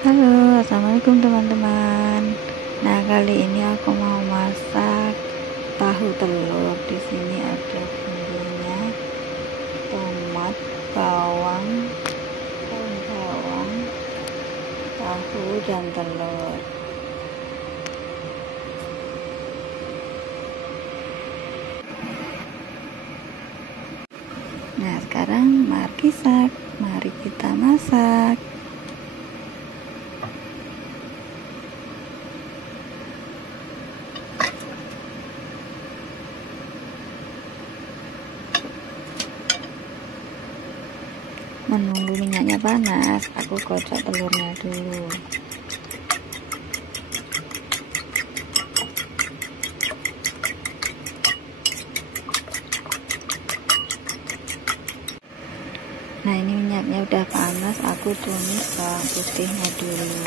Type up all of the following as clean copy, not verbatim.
Halo, assalamualaikum teman-teman. Nah, kali ini aku mau masak tahu telur. Di sini ada bumbunya: tomat, bawang, daun bawang, tahu, dan telur. Nah, sekarang mari kita masak. Menunggu minyaknya panas, aku kocok telurnya dulu. Nah, ini minyaknya udah panas, aku tumis bawang putihnya dulu.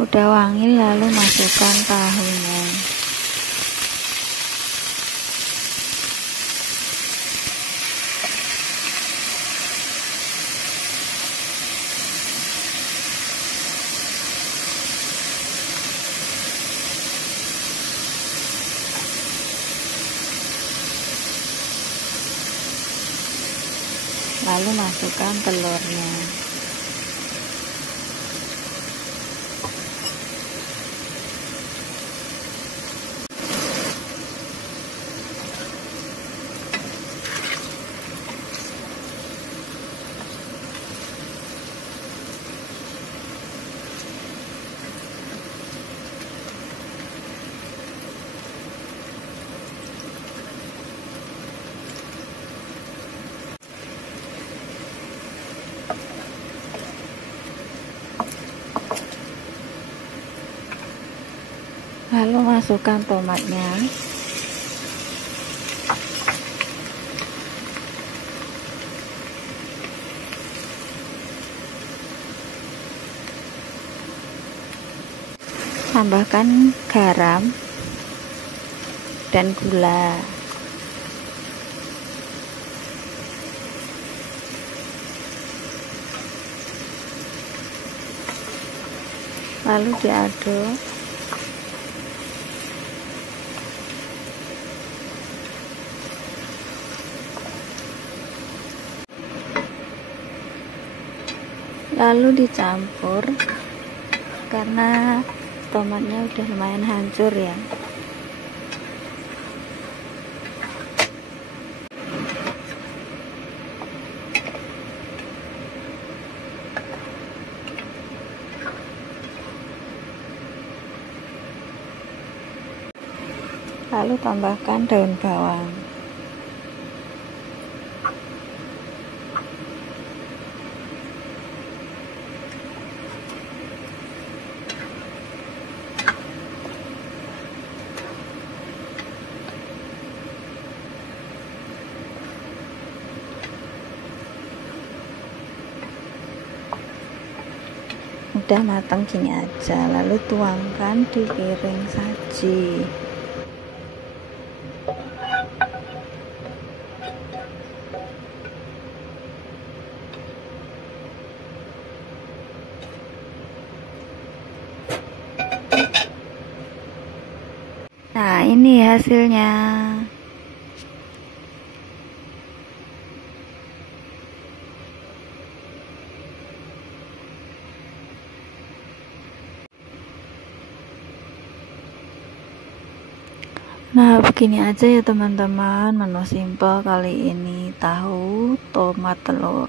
Udah wangi, lalu masukkan tahunya. Lalu masukkan telurnya. Lalu masukkan tomatnya. Tambahkan garam dan gula. Lalu diaduk. Lalu dicampur, karena tomatnya udah lumayan hancur ya. Lalu tambahkan daun bawang. Udah matang gini aja, lalu tuangkan di piring saji. Nah, ini hasilnya. Nah, begini aja ya teman-teman, menu simple kali ini, tahu, tomat, telur.